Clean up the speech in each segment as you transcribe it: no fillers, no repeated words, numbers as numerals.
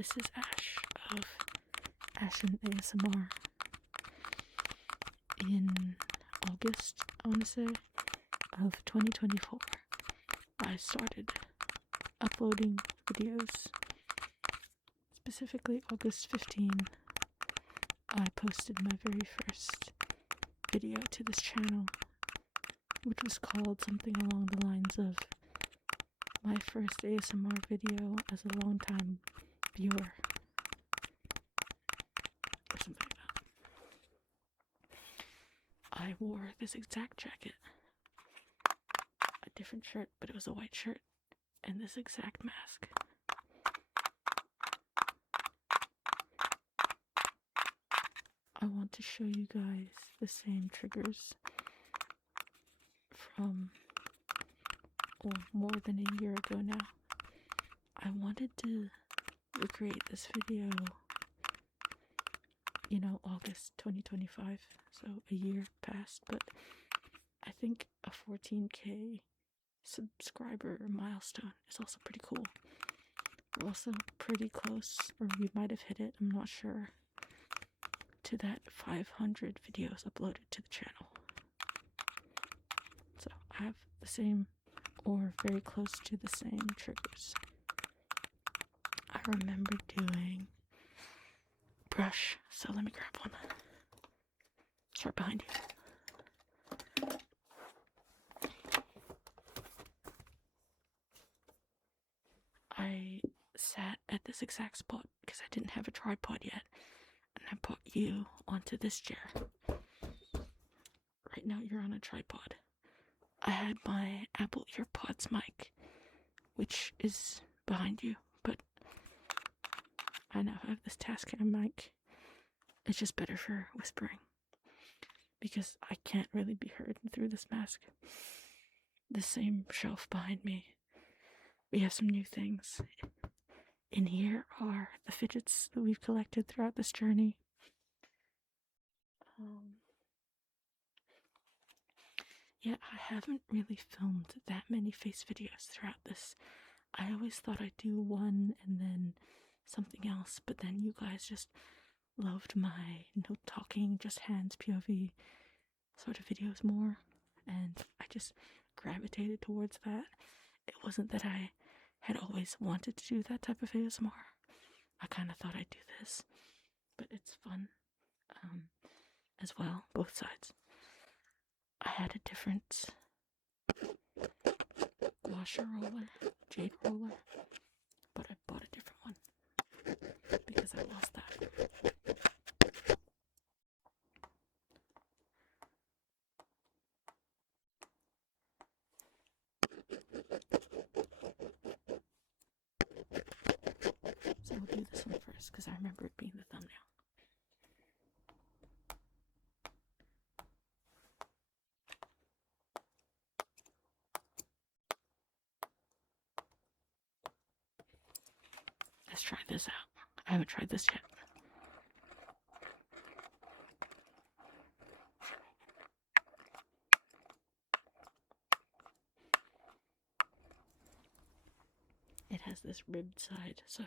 This is Ash of Ashen ASMR. In August, I want to say, of 2024, I started uploading videos. Specifically, August 15, I posted my very first video to this channel, which was called something along the lines of my first ASMR video as a long-time viewer, or something like that. I wore this exact jacket, a different shirt, but it was a white shirt, and this exact mask. I want to show you guys the same triggers from more than a year ago now. I wanted to recreate this video, August 2025, so a year passed, but I think a 14K subscriber milestone is also pretty cool. We're also pretty close, or we might have hit it, I'm not sure, to that 500 videos uploaded to the channel. So I have the same, or very close to the same triggers. I remember doing brush, so let me grab one. Start behind you. I sat at this exact spot because I didn't have a tripod yet, and I put you onto this chair. Right now you're on a tripod. I had my Apple EarPods mic, which is behind you, but I now have this tascam mic. It's just better for whispering, because I can't really be heard through this mask. The same shelf behind me, we have some new things. In here are the fidgets that we've collected throughout this journey. Yeah, I haven't really filmed that many face videos throughout this. I always thought I'd do one and then something else, but then you guys just loved my no talking, just hands POV sort of videos more, and I just gravitated towards that. It wasn't that I had always wanted to do that type of ASMR. I kind of thought I'd do this, but it's fun as well, both sides. I had a different guasha roller, jade roller, but I bought a different one because I lost that. So we'll do this one first because I remember it being the thumbnail. Let's try this out. I haven't tried this yet. It has this ribbed side, so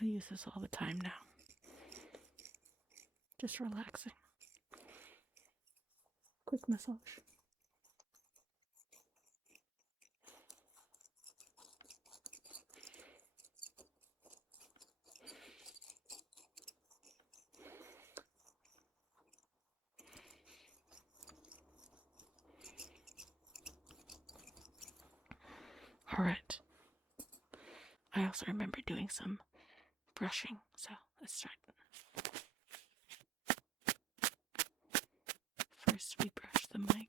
I use this all the time now. Just relaxing. Quick massage. Alright. I also remember doing some brushing, so let's start. First we brush the mic.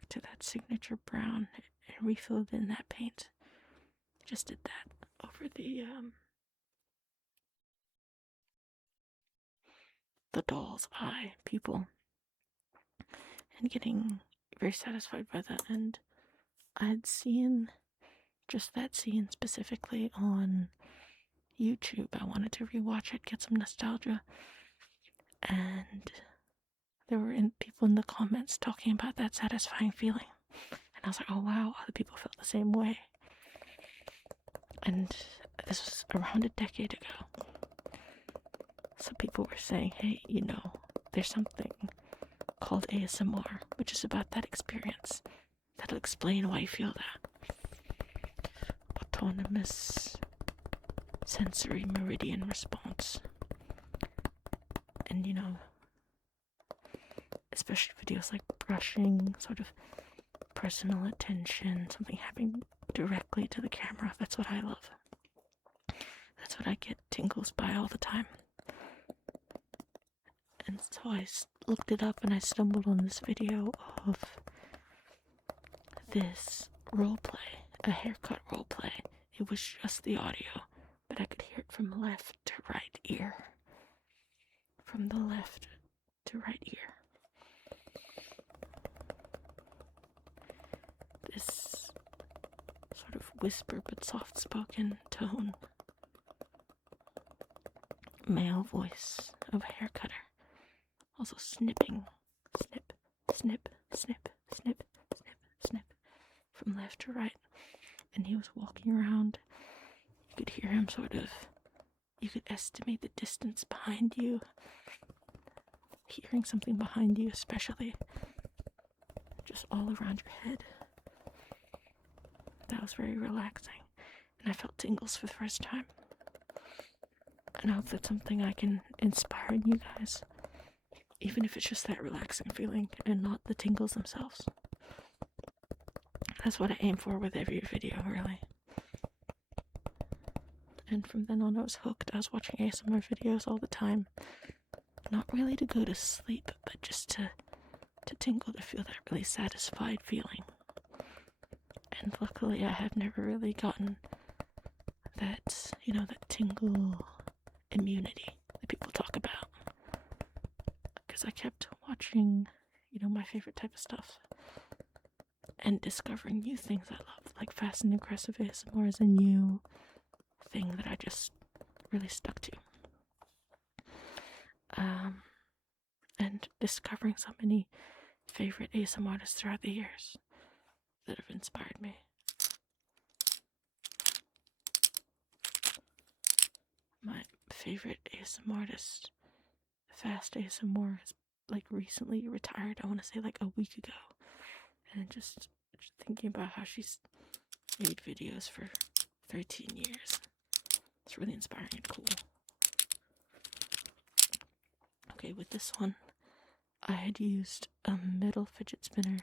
back to that signature brown and refilled in that paint. Just did that over the doll's eye pupil, and getting very satisfied by that. And I had seen just that scene specifically on YouTube. I wanted to rewatch it, get some nostalgia, and there were people in the comments talking about that satisfying feeling, and I was like, oh wow, other people felt the same way. And this was around a decade ago, so people were saying, hey, there's something called ASMR, which is about that experience. That'll explain why you feel that. Autonomous sensory meridian response. And especially videos like brushing, sort of personal attention, something happening directly to the camera. That's what I love. That's what I get tingles by all the time. And so I looked it up and I stumbled on this video of this roleplay, a haircut roleplay. It was just the audio, but I could hear it from left to right ear. From the left to right ear. This sort of whisper but soft-spoken tone. Male voice of a hair cutter. Also snipping. Snip, snip, snip, snip, snip, snip. From left to right. And he was walking around. You could hear him you could estimate the distance behind you. Hearing something behind you especially. Just all around your head. That was very relaxing. And I felt tingles for the first time. And I hope that's something I can inspire in you guys. Even if it's just that relaxing feeling and not the tingles themselves. That's what I aim for with every video, really. And from then on I was hooked. I was watching ASMR videos all the time. Not really to go to sleep, but just to tingle, to feel that really satisfied feeling. And luckily I have never really gotten that, that tingle immunity that people talk about. Because I kept watching, my favorite type of stuff. And discovering new things I love. Like fast and aggressive ASMR is a new thing that I just really stuck to. And discovering so many favorite ASMR artists throughout the years that have inspired me. My favorite ASMR artist, fast ASMR, is recently retired. I want to say a week ago. And just thinking about how she's made videos for 13 years. It's really inspiring and cool. Okay, with this one, I had used a metal fidget spinner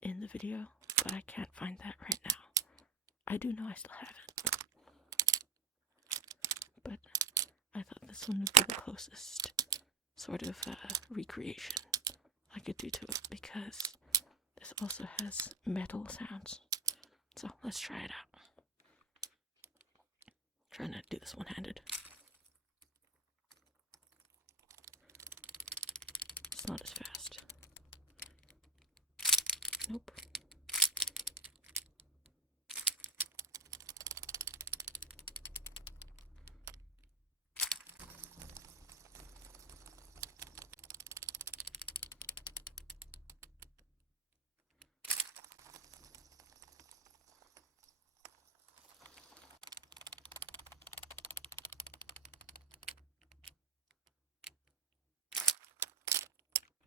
in the video, but I can't find that right now. I do know I still have it. But I thought this one would be the closest sort of recreation I could do to it, because this also has metal sounds. So let's try it out. Try not to do this one-handed. It's not as fast. Nope.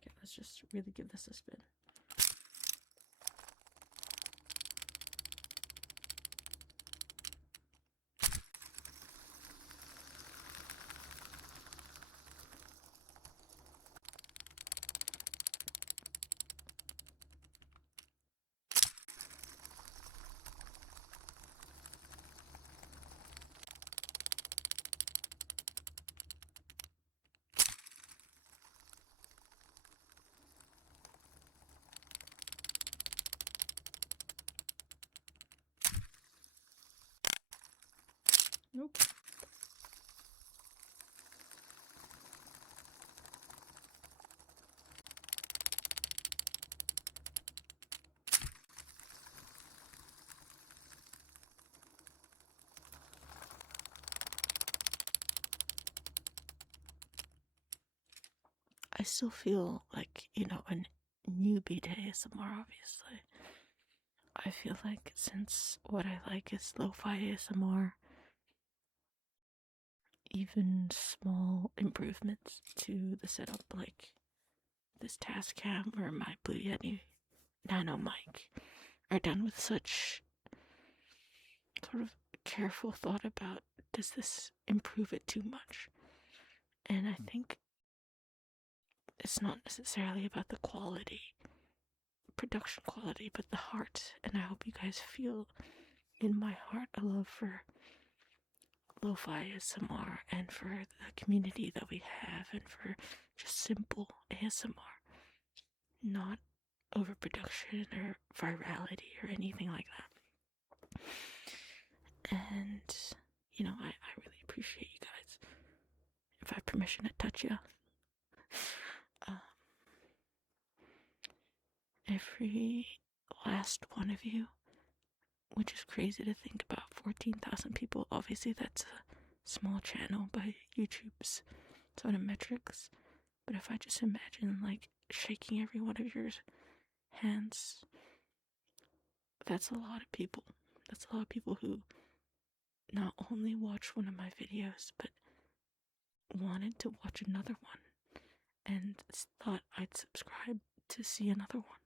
Okay, let's just really give this a spin. still feel like, a newbie to ASMR, obviously. I feel like since what I like is lo-fi ASMR, even small improvements to the setup, like this tascam or my Blue Yeti nano mic, are done with such sort of careful thought about, does this improve it too much? And I think it's not necessarily about the quality, production quality, but the heart. And I hope you guys feel in my heart a love for lo-fi ASMR and for the community that we have and for just simple ASMR, not overproduction or virality or anything like that. And, I really appreciate you guys. If I have permission to touch you. Every last one of you, which is crazy to think about, 14,000 people. Obviously, that's a small channel by YouTube's sort of metrics. But if I just imagine, like, shaking every one of your hands, that's a lot of people. That's a lot of people who not only watched one of my videos, but wanted to watch another one and thought I'd subscribe to see another one.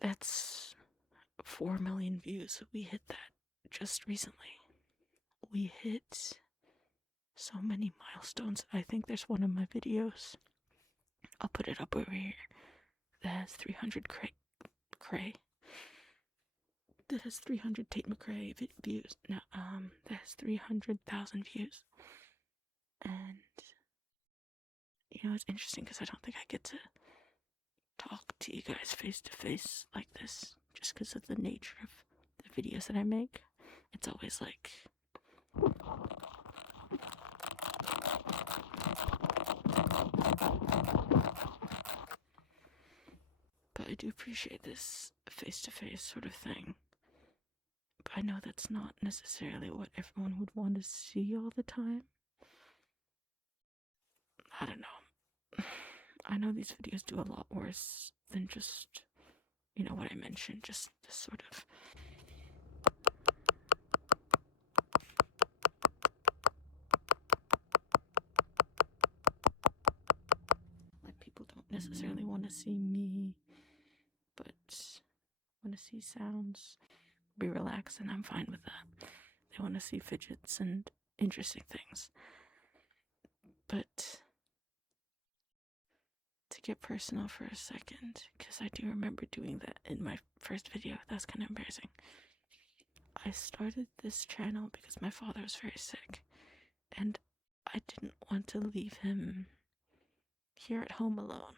That's 4 million views. We hit that just recently. We hit so many milestones. I think there's one of my videos, I'll put it up over here, that has 300 that has 300 Tate McRae views. No, that has 300,000 views. And, it's interesting because I don't think I get to talk to you guys face to face like this, just because of the nature of the videos that I make. It's always like, but I do appreciate this face to face sort of thing. But I know that's not necessarily what everyone would want to see all the time. I don't know. I know these videos do a lot worse than just, what I mentioned, just this sort of like, people don't necessarily want to see me, but want to see sounds, be relaxed, and I'm fine with that. They want to see fidgets and interesting things. But to get personal for a second, because I do remember doing that in my first video, that's kind of embarrassing. I started this channel because my father was very sick, and I didn't want to leave him here at home alone.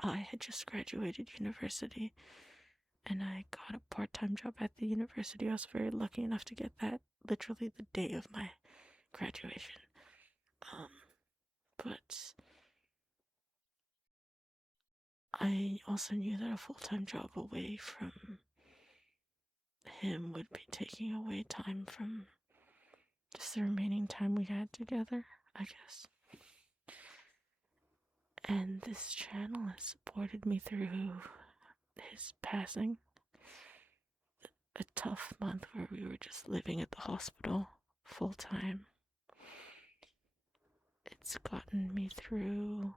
I had just graduated university, and I got a part-time job at the university. I was very lucky enough to get that literally the day of my graduation. But I also knew that a full-time job away from him would be taking away time from just the remaining time we had together, I guess. And this channel has supported me through his passing. A tough month where we were just living at the hospital full time. It's gotten me through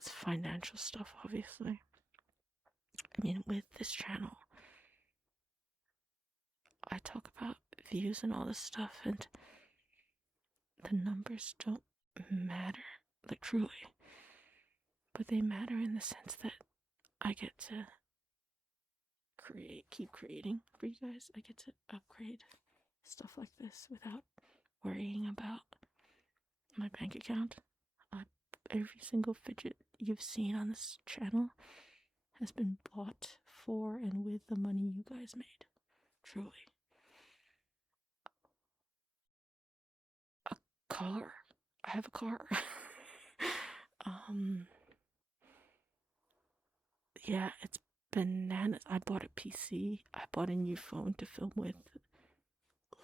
financial stuff, obviously. I mean, with this channel, I talk about views and all this stuff, and the numbers don't matter, like, truly. But they matter in the sense that I get to keep creating for you guys. I get to upgrade stuff like this without worrying about my bank account. Every single fidget you've seen on this channel has been bought for and with the money you guys made. Truly. A car. I have a car. Yeah, it's bananas. I bought a PC. I bought a new phone to film with.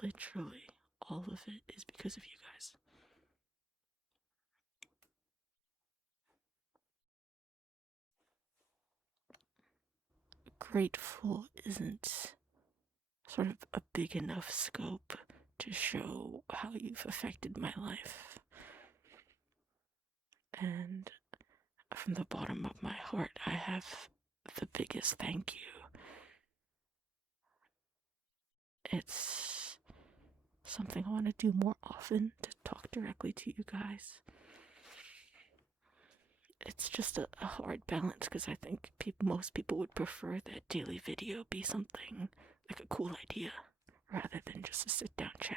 literally all of it is because of you guys. Grateful isn't sort of a big enough scope to show how you've affected my life. And from the bottom of my heart, I have the biggest thank you. It's something I want to do more often, to talk directly to you guys. It's just a hard balance, because I think most people would prefer that daily video be something like a cool idea rather than just a sit-down chat.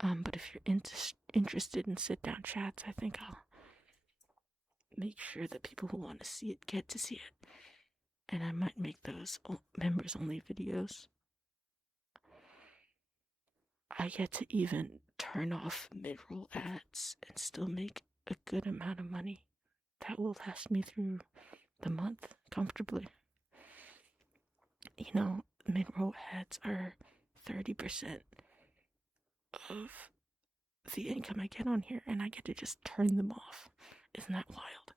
But if you're interested in sit-down chats, I think I'll make sure that people who want to see it get to see it. And I might make those members-only videos. I get to even turn off mid-roll ads and still make a good amount of money. That will last me through the month comfortably. You know, mid-roll ads are 30% of the income I get on here, and I get to just turn them off. Isn't that wild?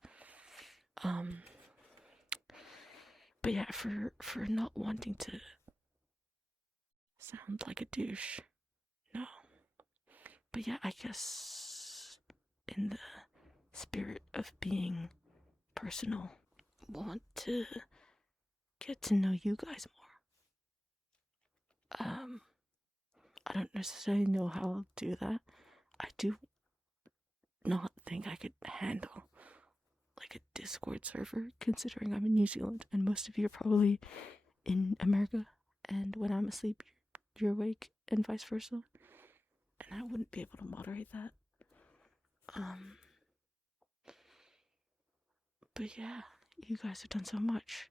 But yeah, for not wanting to sound like a douche, no. But yeah, I guess in the spirit of being personal, want to get to know you guys more. I don't necessarily know how I'll do that. I do not think I could handle like a Discord server, considering I'm in New Zealand and most of you are probably in America, and when I'm asleep you're awake, and vice versa, and I wouldn't be able to moderate that. But yeah, you guys have done so much.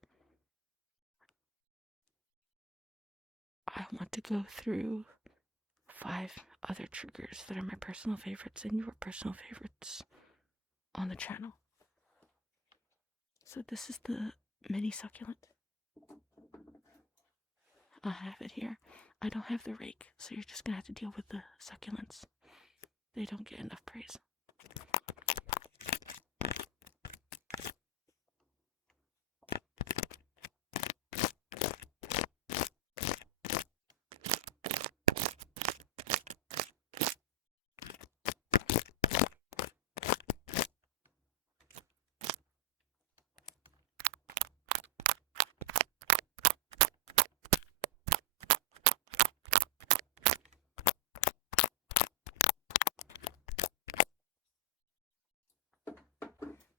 I want to go through 5 other triggers that are my personal favorites and your personal favorites on the channel. So this is the mini succulent. I have it here. I don't have the rake, so you're just gonna have to deal with the succulents. They don't get enough praise.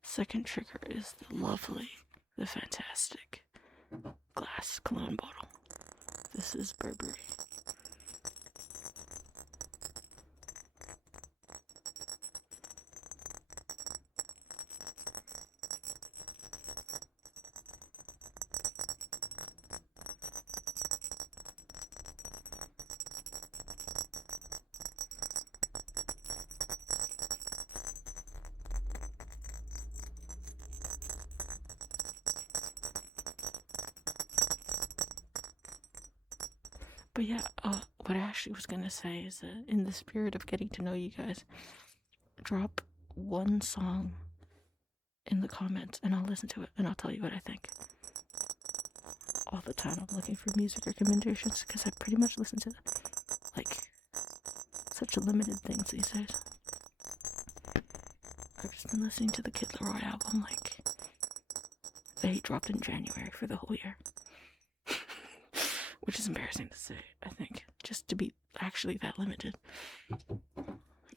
Second trigger is the lovely, the fantastic glass cologne bottle. This is Burberry. But yeah, what I actually was gonna say is that in the spirit of getting to know you guys, drop one song in the comments and I'll listen to it and I'll tell you what I think. All the time I'm looking for music recommendations, because I pretty much listen to like such limited things these days. I've just been listening to the Kid Laroi album, like that he dropped in January for the whole year. Which is embarrassing to say, I think, just to be actually that limited.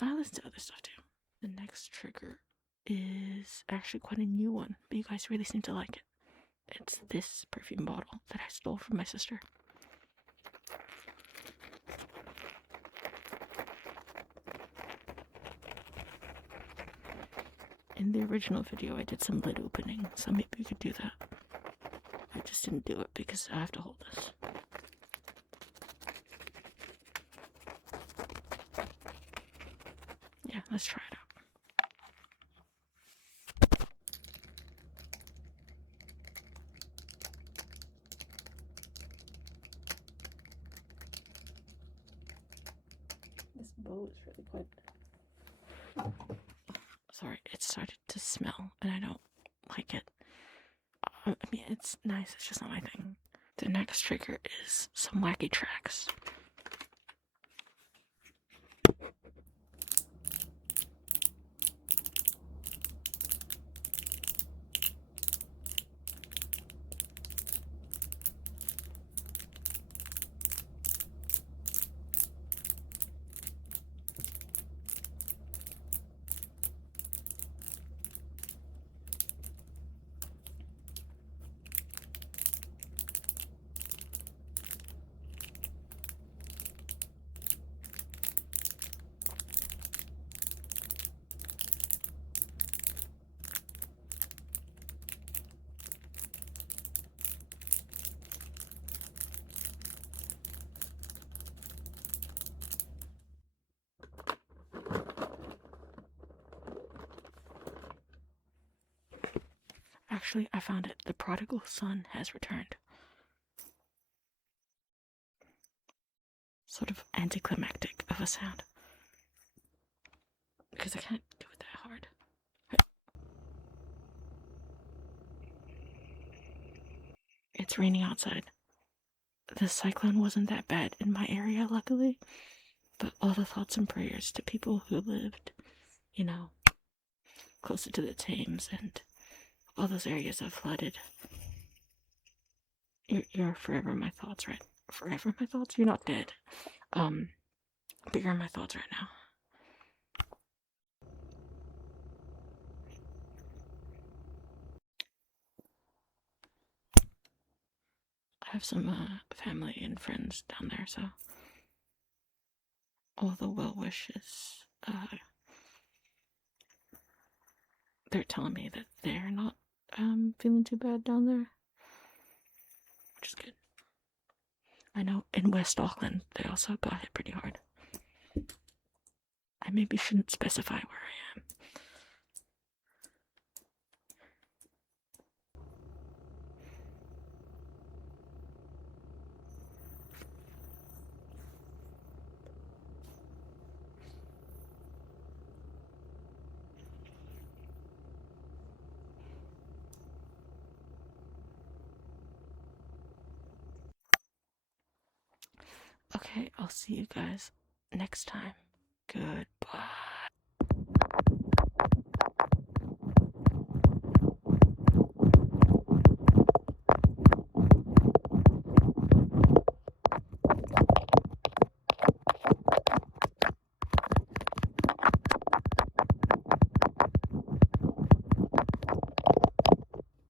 I listen to other stuff too. The next trigger is actually quite a new one, but you guys really seem to like it. It's this perfume bottle that I stole from my sister. In the original video I did some lid opening, so maybe we could do that. I just didn't do it because I have to hold this. Yeah, let's try it out. Sorry, it started to smell and I don't like it. I mean, it's nice, it's just not my thing. The next trigger is some wacky tracks. Actually, I found it. The prodigal son has returned. Sort of anticlimactic of a sound. Because I can't do it that hard. It's raining outside. The cyclone wasn't that bad in my area, luckily. But all the thoughts and prayers to people who lived, you know, closer to the Thames and all those areas that flooded. You're forever in my thoughts, right? Forever in my thoughts? You're not dead. But you're in my thoughts right now. I have some family and friends down there, so all the well wishes, they're telling me that they're not feeling too bad down there, which is good. I know in West Auckland they also got hit pretty hard. I maybe shouldn't specify where I am. Okay, I'll see you guys next time. Goodbye.